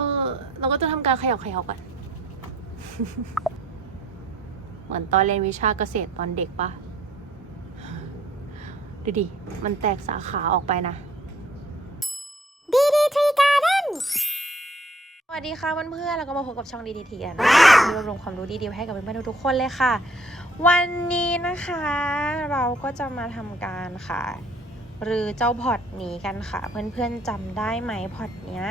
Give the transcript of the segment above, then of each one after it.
ออ เราก็จะทำการเขย่าเขย่ากันเหมือนตอนเรียนวิชาเกษตรตอนเด็กปะดูดิ มันแตกสาขาออกไปนะ DD Tree Garden สวัสดีค่ะเพื่อนๆแล้วก็มาพบกับช่องดีดีทีกันที่รวบรวมความรู้ดีๆให้กับเพื่อนๆทุกๆคนเลยค่ะ วันนี้นะคะ เราก็จะมาทำการค่ะ หรือเจ้าพอร์ตนี้กันค่ะ เพื่อนๆจำได้ไหมพอร์ตเนี้ย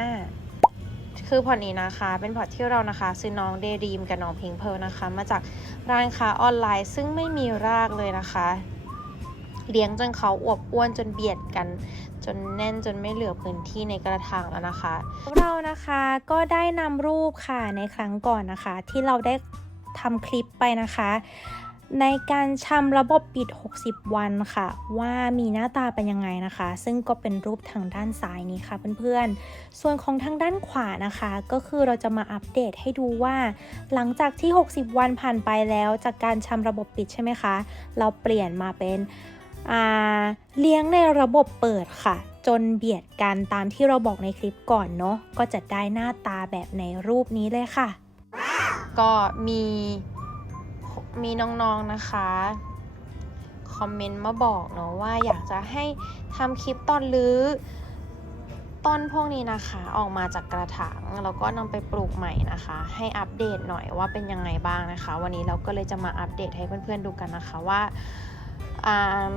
คือพอร์ตนี้นะคะ เป็นพอร์ตที่เรานะคะซื้อน้องเดรีมกับน้องพิงเพลนะคะ มาจากร้านค้าออนไลน์ ซึ่งไม่มีรากเลยนะคะ เลี้ยงจนเขาอวบอ้วนจนเบียดกันจนแน่นจนไม่เหลือพื้นที่ในกระถางแล้วนะคะ เรานะคะก็ได้นำรูปค่ะในครั้งก่อนนะคะ ที่เราได้ทำคลิปไปนะคะ ในการชำระบบปิด 60 วันค่ะ ว่ามีหน้าตาเป็นยังไงนะคะ ซึ่งก็เป็นรูปทางด้านซ้ายนี้ค่ะเพื่อนๆ ส่วนของทางด้านขวานะคะ ก็คือเราจะมาอัปเดตให้ดูว่า หลังจากที่ 60 วันผ่านไปแล้วจากการชำระบบปิดใช่ไหมคะ เราเปลี่ยนมาเป็นเลี้ยงในระบบเปิดค่ะ จนเบียดกันตามที่เราบอกในคลิปก่อนเนาะก็จะได้หน้าตาแบบในรูปนี้เลยค่ะ ก็มี มีน้องๆนะคะ คอมเมนต์มาบอกเนาะว่าอยากจะให้ทำคลิปตอนรื้อต้นพวกนี้นะคะออกมาจากกระถางแล้วก็นำไปปลูกใหม่นะคะ ให้อัปเดตหน่อยว่าเป็นยังไงบ้างนะคะ วันนี้เราก็เลยจะมาอัปเดตให้เพื่อนๆดูกันนะคะว่าอ่า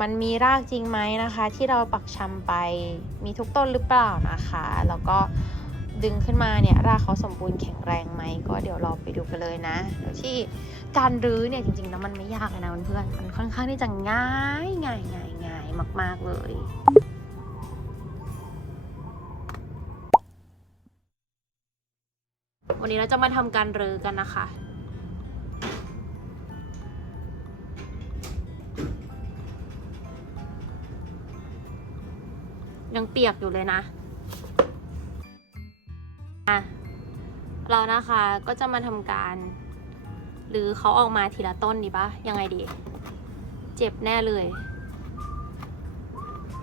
มันมีรากจริงไหมนะคะ ที่เราปักชำไปมีทุกต้นหรือเปล่านะคะ แล้วก็ดึงขึ้นมาเนี่ยรากเขาสมบูรณ์แข็งแรงไหมก็เดี๋ยวเราไปดูกันเลยนะเดี๋ยวที่ การรื้อเนี่ยจริงๆแล้วมันไม่ยากเลยนะเพื่อนๆมันค่อนข้างที่จะง่ายง่ายง่ายง่ายมาก ๆเลยวันนี้เราจะมาทำการรื้อกันนะคะ ยังเปียกอยู่เลยนะอะเรานะคะก็จะมาทำการ หรือเขาออกมาทีละต้นดีปะยังไงดี เจ็บแน่เลย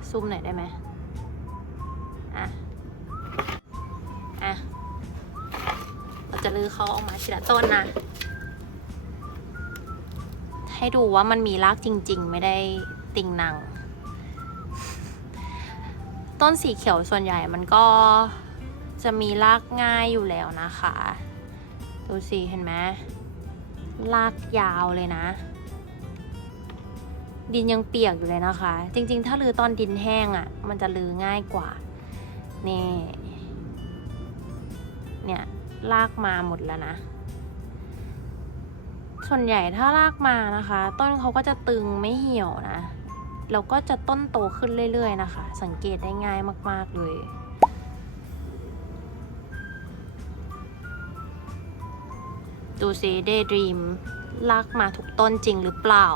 ซูมหน่อยได้ไหมอะ อะ เราจะลือเขาออกมาทีละต้นนะ ให้ดูว่ามันมีรากจริง ๆ ไม่ได้ติงหนัง ต้นสีเขียวส่วนใหญ่มันก็จะมีรากง่ายอยู่แล้วนะคะ ดูสิเห็นไหม รากยาวเลยนะ ดินยังเปียกอยู่เลยนะคะ จริง ๆ ถ้าลือตอนดินแห้งอะ่ะ มันจะลือง่ายกว่า นี่ เนี่ยรากมาหมดแล้วนะ ส่วนใหญ่ถ้ารากมานะคะ ต้นเขาก็จะตึงไม่เหี่ยวนะ แล้วก็จะต้นโตขึ้นเรื่อย ๆ นะคะ สังเกตได้ง่ายมาก ๆ เลย ดูสิเดย์ดรีมลากมาทุกต้นจริงหรือเปล่า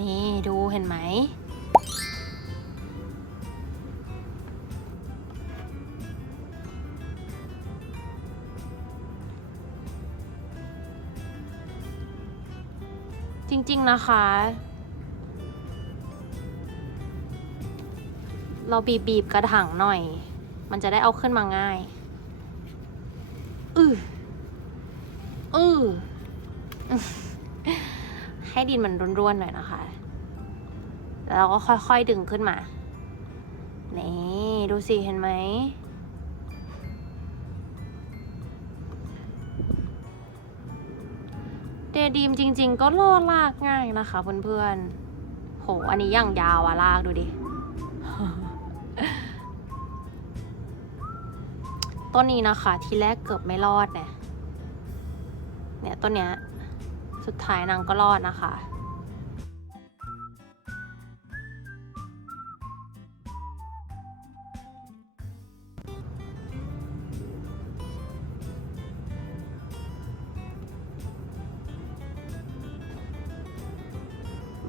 นี่ดูเห็นไหม จริง ๆ นะคะ เราบีบๆกระถางหน่อย มันจะได้เอาขึ้นมาง่าย อืออือให้ดินมันร่วนๆหน่อยนะคะ แล้วเราก็ค่อยๆดึงขึ้นมา นี่ ดูสิ เห็นไหม เดดีมจริงๆ ก็โลดลากง่ายนะคะเพื่อนๆ โห อันนี้อย่างยาวอะลากดูดิ ต้นนี้นะคะ ทีแรกเกือบไม่รอดเนี่ย เนี่ยต้นเนี้ย สุดท้ายนางก็รอดนะคะ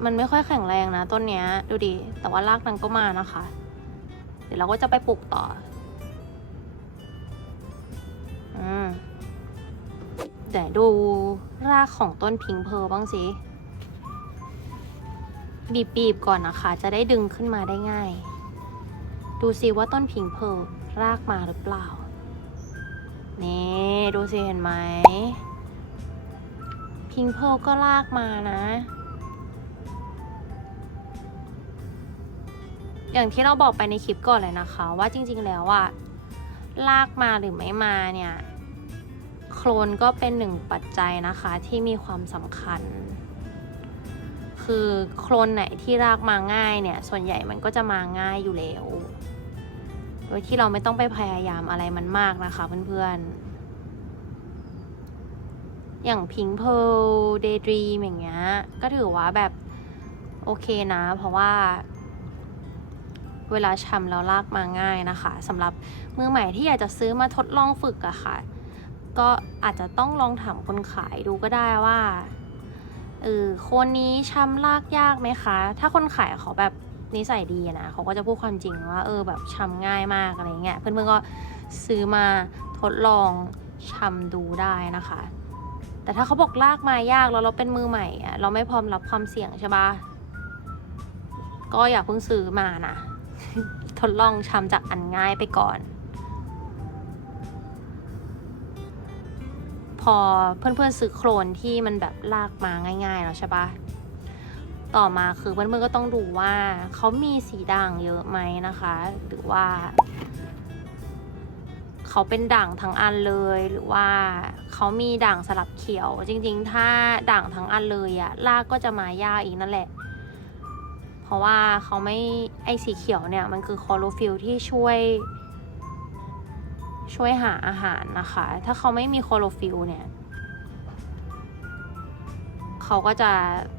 มันไม่ค่อยแข็งแรงนะต้นเนี้ยดูดิ แต่ว่ารากนางก็มานะคะ เดี๋ยวเราก็จะไปปลูกต่อ แต่ดูรากของต้นพิงเพลบ้างสิ บีบๆก่อนนะคะ จะได้ดึงขึ้นมาได้ง่าย ดูสิว่าต้นพิงเพลรากมาหรือเปล่า นี่ ดูสิเห็นไหม พิงเพลก็ลากมานะ อย่างที่เราบอกไปในคลิปก่อนเลยนะคะ ว่าจริง ๆ แล้วอะ ลากมาหรือไม่มาเนี่ย โคลนก็เป็นหนึ่งปัจจัยนะคะที่มีความสำคัญ คือโคลนไหนที่รากมาง่ายเนี่ย ส่วนใหญ่มันก็จะมาง่ายอยู่แล้ว โดยที่เราไม่ต้องไปพยายามอะไรมันมากนะคะเพื่อนๆ อย่างพิงเพลเดย์ดรีมอย่างเงี้ย ก็ถือว่าแบบโอเคนะ เพราะว่า เวลาชำแล้วลากมาง่ายนะคะสำหรับมือใหม่ที่อยากจะซื้อมาทดลองฝึกอะค่ะ ก็อาจจะต้องลองถามคนขายดูก็ได้ว่าเออคนนี้ชำลากยากไหมคะ ถ้าคนขายเขาแบบนิสัยดีนะเขาก็จะพูดความจริงว่า เออแบบชำง่ายมากอะไรเงี้ยเพื่อนๆก็ซื้อมาทดลองชำดูได้นะคะ แต่ถ้าเขาบอกลากมายากแล้วเราเป็นมือใหม่อะเราไม่พร้อมรับความเสี่ยงใช่ปะก็อย่าเพิ่งซื้อมานะ ทดลองชำจากอันง่ายไปก่อน พอเพื่อนๆซื้อโครนที่มันแบบลากมาง่ายๆแล้วใช่ปะต่อมาคือเพื่อนๆก็ต้องดูว่าเขามีสีด่างเยอะไหมนะคะ หรือว่าเขาเป็นด่างทั้งอันเลยหรือว่าเขามีด่างสลับเขียว จริงๆ ถ้าด่างทั้งอันเลยอะลากก็จะมายากอีกนั่นแหละ ราะว่าเขาไม่ไอสีเขียวเนี่ย มันคือคลอโรฟิลที่ช่วย ช่วยหาอาหารนะคะ ถ้าเขาไม่มีคลอโรฟิลเนี่ย เขาก็จะ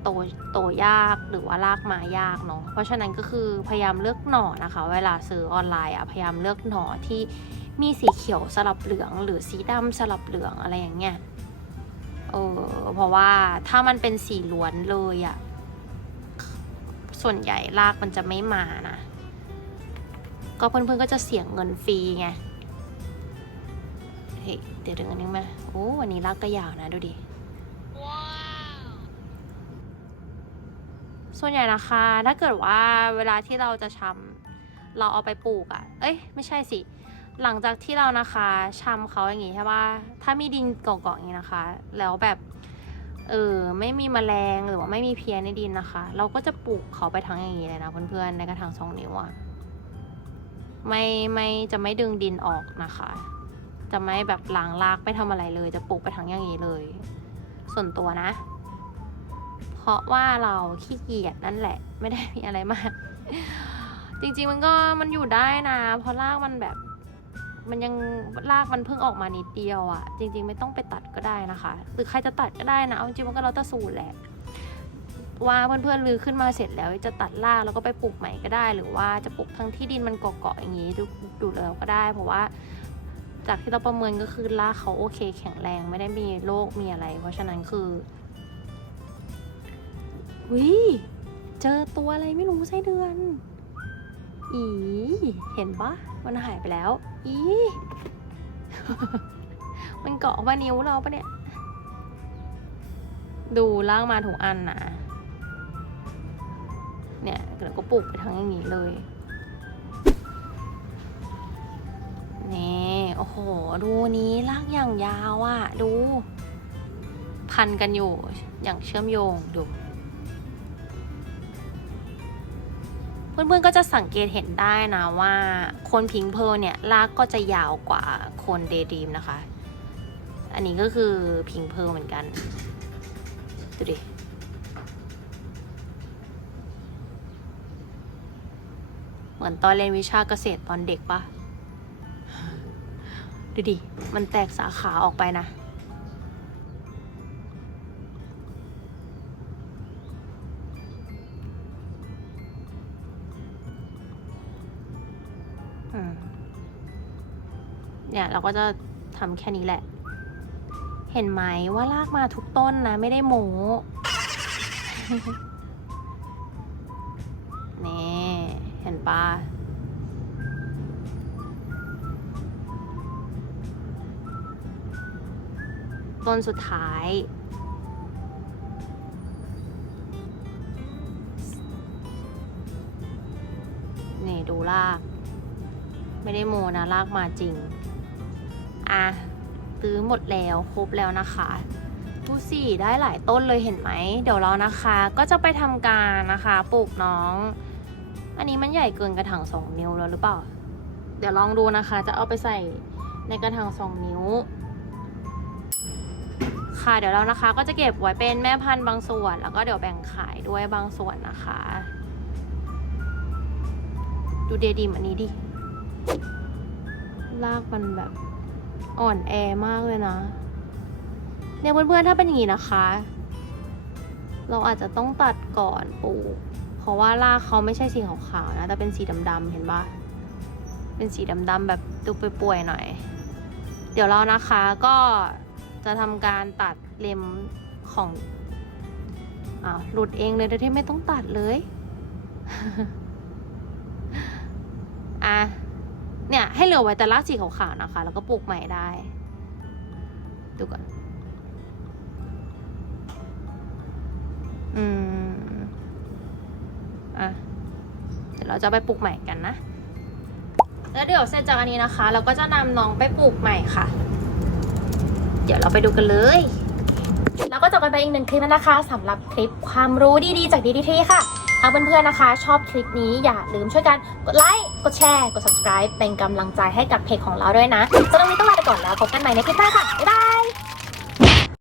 โตโตยากหรือว่าลากมายากเนาะเพราะฉะนั้นก็คือพยายามเลือกหน่อนะคะ เวลาซื้อออนไลน์อะพยายามเลือกหน่อที่มีสีเขียวสลับเหลือง หรือสีดำสลับเหลืองอะไรอย่างเงี้ยเออเพราะว่าถ้ามันเป็นสีล้วนเลยอะ ส่วนใหญ่ลากมันจะไม่มานะ ก็เพื่อนๆก็จะเสียงเงินฟรีไงเฮ้ยเดี๋ยวดึงอันนี้มาโอ้วันนี้ลากก็ยาวนะดูดิ ส่วนใหญ่นะคะ ถ้าเกิดว่าเวลาที่เราจะชำเราเอาไปปลูกอะ่ะ เอ้ย ไม่ใช่สิ หลังจากที่เรานะคะชำเขาอย่างงี้ใช่ป่ะ ถ้ามีดินเกาะๆอย่างงี้นะคะ แล้วแบบ เออไม่มีแมลงหรือว่าไม่มีเพี้ยในดินนะคะ เราก็จะปลูกเขาไปทั้งอย่างนี้เลยนะเพื่อนๆในกระถางสองนิ้วอะไม่ไม่จะไม่ดึงดินออกนะคะ จะไม่แบบล้างรากไม่ทำอะไรเลย จะปลูกไปทั้งอย่างนี้เลย ส่วนตัวนะ เพราะว่าเราขี้เกียจนั่นแหละ ไม่ได้มีอะไรมาก จริงๆมันก็มันอยู่ได้นะ เพราะรากมันแบบ มันยังรากมันเพิ่งออกมานิดเดียวอะ่ะ จริง ๆ ไม่ต้องไปตัดก็ได้นะคะ หรือใครจะตัดก็ได้นะเอาจริงมันก็แล้วแต่สูตรแหละ ว่าเพื่อนๆลือขึ้นมาเสร็จแล้วจะตัดรากแล้วก็ไปปลูกใหม่ก็ได้ หรือว่าจะปลูกทั้งที่ดินมันเกาะๆอย่างนี้ดูดูแล้วก็ได้ เพราะว่าจากที่เราประเมินก็คือรากเขาโอเค แข็งแรงไม่ได้มีโรคมีอะไร เพราะฉะนั้นคือวิเจอตัวอะไรไม่รู้ไส้เดือน อีเห็นปะมันหายไปแล้ว อีมันเกาะว่านิ้วเราปะเนี่ย ดูล่างมาถูกอันนะเนี่ยเดี๋ยวก็ปลูกไปทั้งอย่างนี้เลย นี่ โอ้โห ดูนี้ลากอย่างยาวอะดู พันกันอยู่อย่างเชื่อมโยงดู เพื่อนๆก็จะสังเกตเห็นได้นะว่าโคนพิงเพลเนี่ยลากก็จะยาวกว่าโคนเดย์ดรีมนะคะ อันนี้ก็คือพิงเพลเหมือนกัน ดูดิเหมือนตอนเรียนวิชาเกษตรตอนเด็กปะดูดิ มันแตกสาขาออกไปนะ เนี่ยเราก็จะทำแค่นี้แหละ เห็นไหมว่าลากมาทุกต้นนะไม่ได้โมนี่เห็นปะต้นสุดท้าย นี่ดูลาก ไม่ได้โมนะลากมาจริง อะซื้อหมดแล้วครบแล้วนะคะดูสิได้หลายต้นเลยเห็นไหม เดี๋ยวเรานะคะ ก็จะไปทำการนะคะปลูกน้อง อันนี้มันใหญ่เกินกระถางสองนิ้วแล้วหรือเปล่า เดี๋ยวลองดูนะคะ จะเอาไปใส่ในกระถางสองนิ้ว ค่ะเดี๋ยวเรานะคะ ก็จะเก็บไว้เป็นแม่พันธุ์บางส่วน แล้วก็เดี๋ยวแบ่งขายด้วยบางส่วนนะคะ ดูเดดิมอันนี้ดิลากมันแบบ อ่อนแอมากเลยนะเนี่ยเพื่อนๆถ้าเป็นอย่างนี้นะคะ เราอาจจะต้องตัดก่อนปลูกเพราะว่ารากเขาไม่ใช่สีขาวๆนะ แต่เป็นสีดำๆเห็นปะเป็นสีดำๆแบบดูป่วยๆหน่อย เดี๋ยวเรานะคะก็จะทำการตัดเล็มของอ้าวหลุดเองเลยโดยที่ไม่ต้องตัดเลย อะ เนี่ยให้เหลือไว้แต่รากสีขาวๆนะคะ แล้วก็ปลูกใหม่ได้ ดูก่อน อืม อะ เดี๋ยวเราจะไปปลูกใหม่กันนะ แล้วเดี๋ยวเสร็จจากอันนี้นะคะ เราก็จะนำน้องไปปลูกใหม่ค่ะ เดี๋ยวเราไปดูกันเลยแล้วก็จบกันไปอีกหนึ่งคลิปแล้วนะคะสำหรับคลิปความรู้ดีๆ จากดีดีทีค่ะ ถ้าเพื่อนๆนะคะ ชอบคลิปนี้อย่าลืมช่วยกันกดไลค์ กดแชร์ กด subscribe เป็นกำลังใจให้กับเพจของเราด้วยนะสำหรับวันนี้ต้องลาไปก่อนแล้วพบกันใหม่ในคลิปหน้าค่ะ บ๊ายบาย